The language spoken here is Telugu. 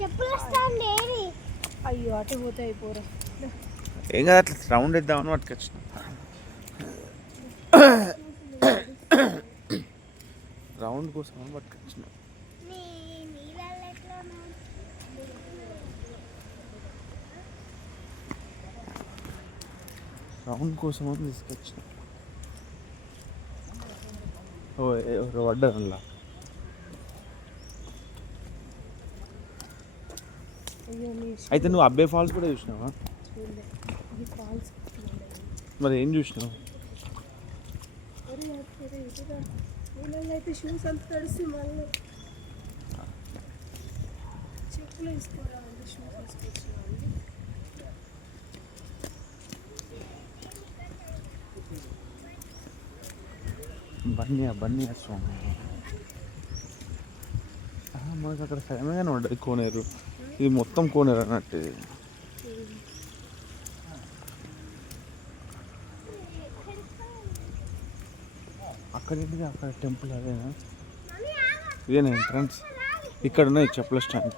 చెప్పులు వస్తాండి అయ్యో అటు పోతే అయిపోరా. ఏం కదా అట్లా రౌండ్ ఇద్దామని పట్టుకొచ్చిన. రౌండ్ కోసం అని పట్టుకొచ్చిన. రౌండ్ కోసం అని తీసుకొచ్చిన. ఓ ఎవరు పడ్డారు అలా. అయితే నువ్వు అబ్బాయి ఫాల్స్ కూడా చూసినావా? మరి ఏం చూసినావు? అయితే షూస్ అంత తడిసి మళ్ళీ చెప్పులు వేసుకోరా అంటే షూస్ వేసుకొచ్చిన. బన్నీ స్వామి మనకు అక్కడ సగమేగానే ఉండదు కోనేరు. ఇది మొత్తం కోనేరు అన్నట్టు. అక్కడేంటిది అక్కడ టెంపుల్ అదేనా? ఇదేనా ఎంట్రన్స్? ఇక్కడ ఉన్నాయి చెప్పుల స్టాండ్.